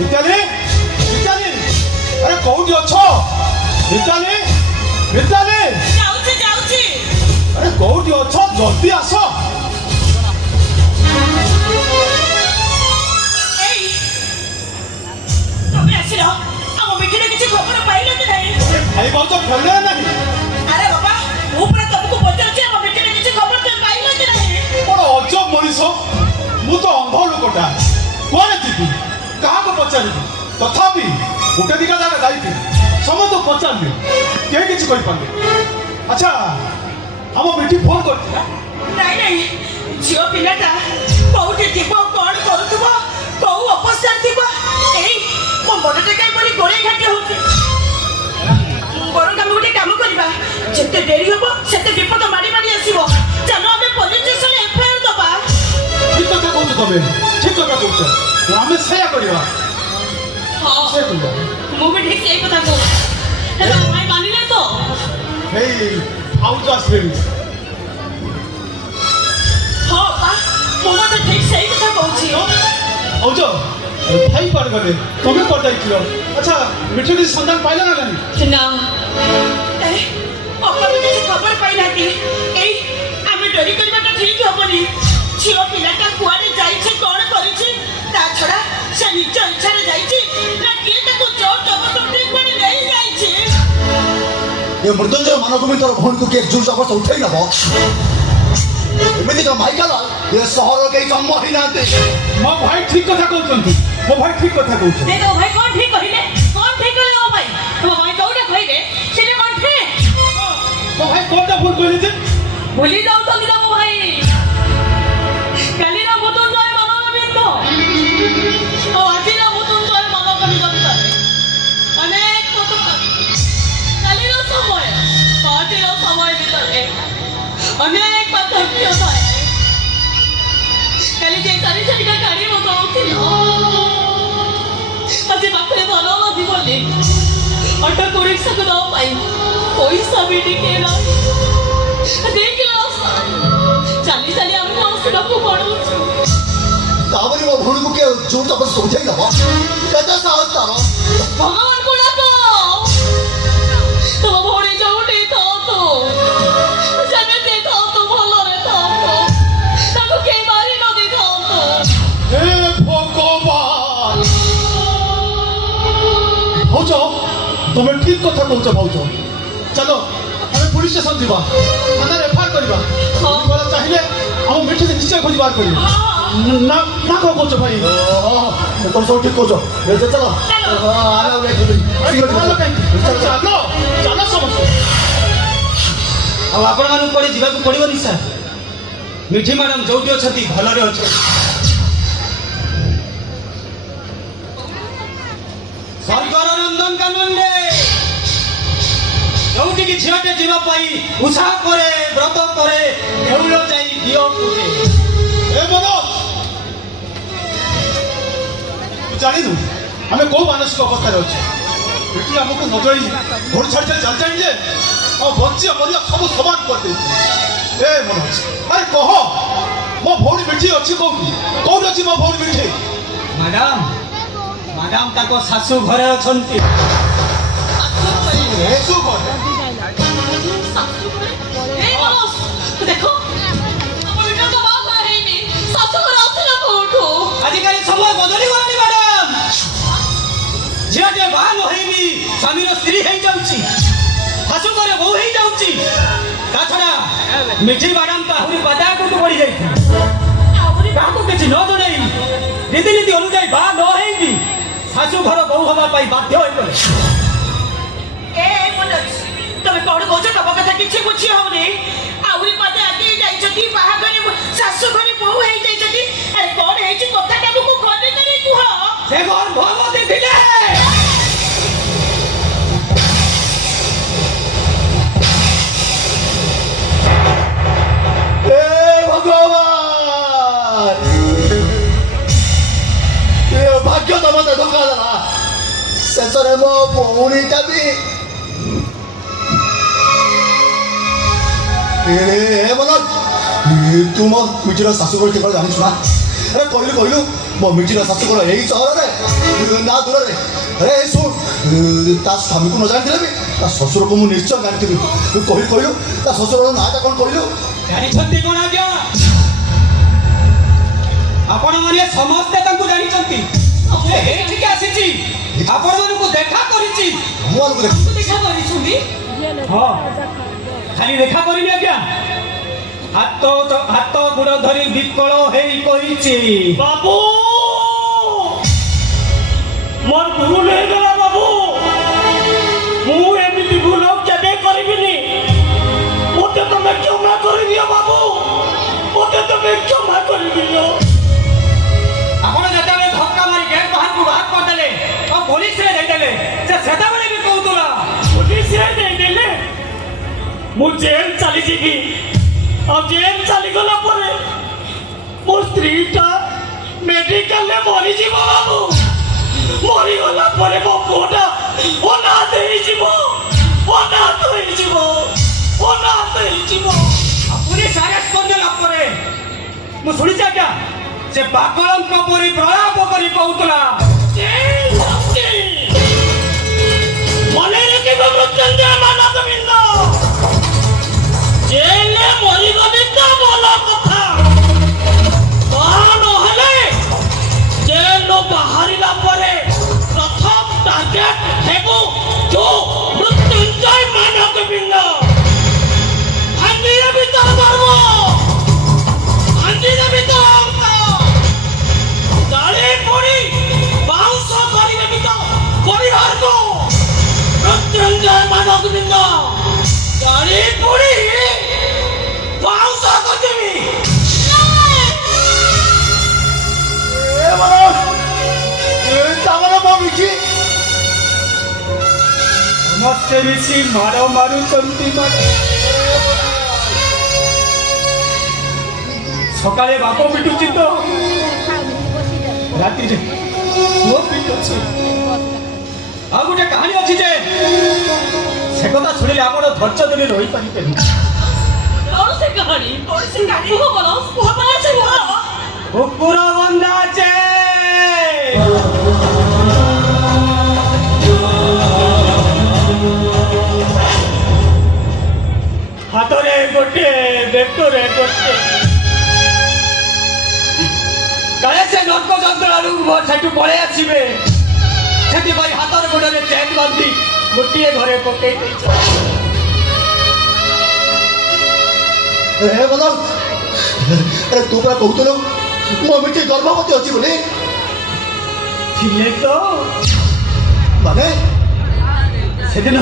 मिताली मिताली अरे कौटी अच्छ मिताली मिताली जाऊची जाऊची अरे कौटी अच्छ जल्दी आस तमे आसिलो हम मिठीरे किछि खबर पाइले कि नहीं भाई बहुत खेलने नहीं अरे बाबा मु पूरा तुमको पचारछि हम मिठीरे किछि खबर ते पाइले कि नहीं बड़ अजब मनीष मु तो अंध लोकटा कौन थी क्या पचारि तथापि गोटे दिका जगह जाइए समस्त पचारे कहीं किसी पारे अच्छा हम मिठी फोन कर नहीं नहीं झियो पिलाटा कोउठी थिबो कोन करूथबो को अवस्था थिबो एई मो मनटे काई पड़ी गोरे घाटी होती बड़ काम गोटे काम करबा जेते देरी होबो सेते विपद मारी मारी आसीबो चलो हमें पुलिस स्टेशन एफआईआर दबा ठीक कथा कहू तबे ठीक कथा कहू हमें सेया करबा हां से करबा मु भी ठीक से कथा कहू हेलो भाई मानिले तो हे आउट आसलेनी हां बा मु तो ठीक से कथा कहूची औजो भाई पार गले तुम्हें कर जाइथिलो अच्छा मिठी दी संधान पाइला ना नहीं ना ए अपन किसी खबर पाइला कि एई आमे डरी करबाटा ठीक होबनी झियो पिलाटा कुआरे जाइछे कोन करिछि ता छडा से निज इच्छा रे जाइछि ना के ताको जोर जबरदस्ती कोनी नहीं जाइछि ये मृत्युंजय मानवभूमि तोर भवन को के जोर जबरदस्ती उठाई नबो एमिति तो माइकल ये शहर के जन्म ही नाते मो भाई ठीक कथा कहउछंती मो भाई ठीक कथा कहउछ दे दो भाई कौन ठीक कहिले ओ भाई तो भाई कौडा कहिले सेने कौन ठीक मो भाई कोटा फोन कहले जे भूली जाऊ तो निदा मो भाई काली ना मृत्युंजय मानवभूमि तो ओ আজি ना मृत्युंजय मानवभूमि तो अनेक तो काली ना समय पार्टी ना समय ভিতরে अनेक बात होती है काली जे सारी का गाड़ी मत होती अजे बापरे धन नदी बोली ऑटो को रिक्शा को दाव पाई पैसा भी टिके ना देख लो चली चली हम हॉस्पिटल को पड़ो तावरी मो भवन को के जोर जबरदस्ती उठाई नबो कदा साहस तारो भगवान को डाको तुम भोड़ी जोड़ी तो जने देखो तो भलो रे तो ताको के मारी न देखो तो हे भगवान भौजो तुम्हें ठीक कथा कहउछ भौजो चलो हमें पुलिस स्टेशन दिबा थाना एफआईआर करबा बोला चाहिए हम मिठी निश्चय खोजबार करी ना ना को कहउछ भाई तुम सब ठीक कोजो ले चलो आरे वे चलो चलो चलो समझ अब आपण मानु कोडी जीवा को पड़िबनी सर मिठी मैडम जोटी अछती भलरे अछि सरकार नंदन कानून रे जोटी की झियाटे जीवा पाई उत्साह करे व्रत करे देउल जाई दियो पुटे ए बोलो तू जानी तू हमें को मानसिक अवस्था रे अछि बेटी हमको नजरी घर छाड़ छाड़ चल जाइए और बच्चे मरिया सब समान कर दे ए मनोज अरे कह मो भौरी मिठी अछि कौन अछि मो भौरी मिठी मैडम मैडम ताको सासू घरे अछंती एसु कर ए मनोज देखो हमर बेटा तो बात आ रही नहीं सासू को रास्ते ना उठो आजिकाली समय बदली गलानी मैडम झियाटे बाल होइनी स्वामी रो स्त्री हेई जाउची सासू घरे बहु हेई जाउची ता छडा मिठी मैडम ताहुरी बाजा को पड़ी जाई आउरी काको किछि न जणाई रीति अनुसार बा न हेई सासू घर बहु हवा पाई बाध्य होई गले ए मनोज तमे कोड कोछ तब कथा किछि बुझी होनी आउरी पदे आगे जाई छथि बाहा करे सासू घरे बहु हेई जाई छथि अरे कोन हेई छि कथा काबू को खने करे कुह से घर भगवती दिले ए भगवान ये भाग्य तमते धोखा दला सेसरे मो भौणी टाबी ए मनोज तुम मिठीर शाशुघर टिकट जानी ना अरे कहलु ମୋ ମିଠିର ଶାଶୁଘର ଏଇ ସହରରେ ନା ଦୂରରେ। ଆରେ ଶୁଣ ତା ସ୍ୱାମୀକୁ ନ ଜାଣିଥିଲେ ବି ତା ଶ୍ୱଶୁରକୁ ମୁଁ ନିଶ୍ଚୟ ଜାଣିଥିବି। ତୁ କହିଲୁ ତା ଶ୍ୱଶୁରର ନାଁଟା କ'ଣ କହିଲୁ? ଜାଣିଛନ୍ତି କ'ଣ ଆଜ୍ଞା? ଆପଣମାନେ ସମସ୍ତେ ତାଙ୍କୁ ଜାଣିଛନ୍ତି। ଏଠିକି ଆସିଛି, ଆପଣମାନଙ୍କୁ ଦେଖା କରିଛି। ଦେଖା କରିଛନ୍ତି? ହଁ, ଖାଲି ଦେଖା କରିନି ଆଜ୍ଞା, ହାତ ଗୋଡ଼ ଧରି ବିକଳ ହେଇ କହିଛି, ବାବୁ ମୋର ଭୁଲ ହେଇଗଲା ବାବୁ, ମୁଁ ଏମିତି ଭୁଲ କେବେ କରିବିନି, ମୋତେ ତମେ କ୍ଷମା କରିଦିଅ ବାବୁ, ମୋତେ ତମେ କ୍ଷମା କରିଦିଅ। ଆପଣ ଯେତେବେଳେ ଧକ୍କା ମାରି ଗେଟ୍ ବାହାରକୁ ବାହାର କରିଦେଲେ ଆଉ ପୋଲିସରେ ଦେଇଦେଲେ, ସେ ସେତେବେଳେ ବି କହୁଥିଲା ପୋଲିସରେ ଦେଇଦେଲେ ମୁଁ ଜେଲ ଚାଲିଯିବି। ଆଉ ଜେଲ ଚାଲିଗଲା ପରେ ମୋ ସ୍ତ୍ରୀଟା ମେଡିକାଲରେ ମରିଯିବ ବାବୁ। ମରିଗଲା ପରେ ମୋ ପୁଅଟା ଅନାଥ ହେଇଯିବ, ଅନାଥ ହେଇଯିବ, ଅନାଥ ହେଇଯିବ। ପୁଲିସ ଆରେଷ୍ଟ କରିଦେଲା ପରେ ମୁଁ ଶୁଣିଛି ଆଜ୍ଞା, ସେ ପାଗଳଙ୍କ ପରି ପ୍ରଳାପ କରି କହୁଥିଲା, ମନେ ରଖିବ ମୃତ୍ୟୁଞ୍ଜୟ ମାନବ ବିନ୍ଦ, ଜେଲରେ ମରିଗଲେ ତ ଭଲ କଥା, ତାହା ନହେଲେ ଜେଲରୁ ବାହାରିଲା ପରେ ପ୍ରଥମ ଟାର୍ଗେଟ ହେବ ଯୋଉ ମୃତ୍ୟୁଞ୍ଜୟ ମାନବ ବିନ୍ଦ। ଭାଙ୍ଗିରେ ଭିତର ଧର୍ମ, ଭାଙ୍ଗିରେ ଭିତର ଅଙ୍କ, ଗାଳି ପଡ଼ି ବାଉଁଶ କରିବେ ଭିତର ପରିବାରକୁ ମୃତ୍ୟୁଞ୍ଜୟ ମାନବ ବିନ୍ଦ ଗାଳି ପଡ଼ି ବାଉଁଶ କରିଦେବି। ସମସ୍ତେ ମିଶି ମାଡ଼ ମାରୁଛନ୍ତି। ସକାଳେ ବାପ ପିଟୁଛି ତ ରାତିରେ ପୁଅ ପିଟୁଛି। ଆଉ ଗୋଟେ କାହାଣୀ ଅଛି ଯେ ସେ କଥା ଶୁଣିଲେ ଆପଣ ଧୈର୍ଯ୍ୟ ଧରି ରହିପାରିବେନି। କୁକୁର ବନ୍ଧା ଅଛି, ହାତରେ ଗୋଟିଏ ବେକରେ ଗୋଟିଏ, କାଳେ ସେ ନର୍କ ଯନ୍ତ୍ରଣାରୁ ସେଠୁ ପଳେଇ ଆସିବେ, ସେଥିପାଇଁ ହାତରେ ଗୋଡ଼ରେ ଚେନ୍ ବାନ୍ଧି ଗୋଟିଏ ଘରେ ପକେଇ ଦେଇଛ। ତୁ ପରା କହୁଥିଲୁ ମୋ ମିଠି ଗର୍ଭବତୀ ଅଛି ବୋଲି। ଥିଲେ ତ ମାନେ ସେଦିନ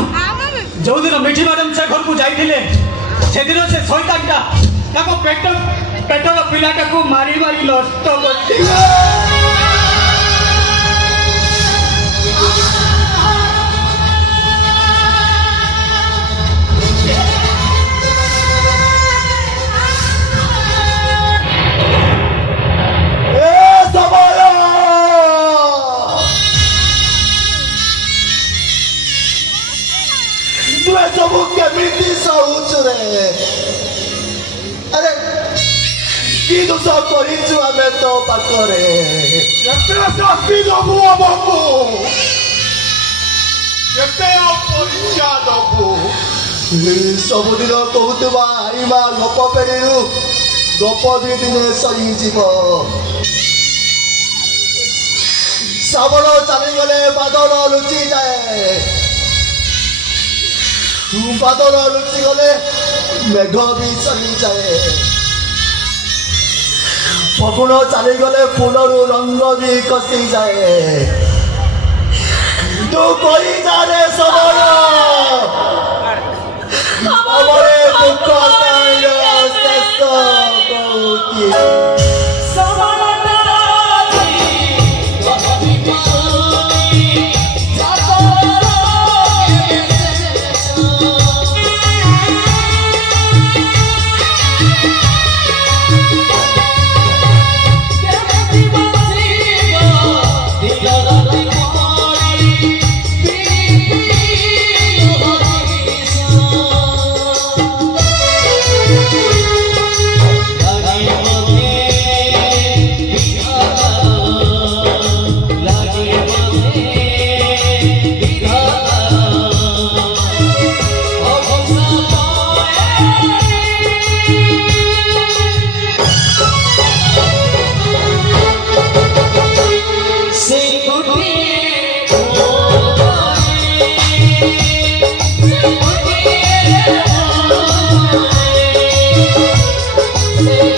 ଯୋଉଦିନ ମିଠି ମ୍ୟାଡାମ ସେ ଘରକୁ ଯାଇଥିଲେ, ସେଦିନ ସେ ଶୈତାନଟା ତାଙ୍କ ପେଟର ପିଲାଟାକୁ ମାରି ମାରି ନଷ୍ଟ କରିଥିଲା। ସବୁ କେମିତି ସହୁଛୁ ରେ? ଆରେ କି ଦୋଷ କରିଛୁ ଆମେ ତୋ ପାଖରେ? କେତେ ଶାସ୍ତି ଦବୁ ଆମକୁ, କେତେ ପରୀକ୍ଷା ଦବୁ? ସବୁଦିନ କହୁଥିବା ଆଇମା ଗପ ପେଡ଼ିରୁ ଗପ ବି ଦିନେ ସରିଯିବ। ଶ୍ରାବଣ ଚାଲିଗଲେ ବାଦଲ ଲୁଚିଯାଏ, ବାଦଲ ଲୁଚିଗଲେ ମେଘ ବି ସରିଯାଏ, ଫଗୁଣ ଚାଲିଗଲେ ଫୁଲରୁ ରଙ୍ଗ ବି କଷିଯାଏ। ତୁ କହିଯାରେ ସମୟ ଆମରେ ଦୁଃଖ ଶେଷ କହୁଛି। ସେ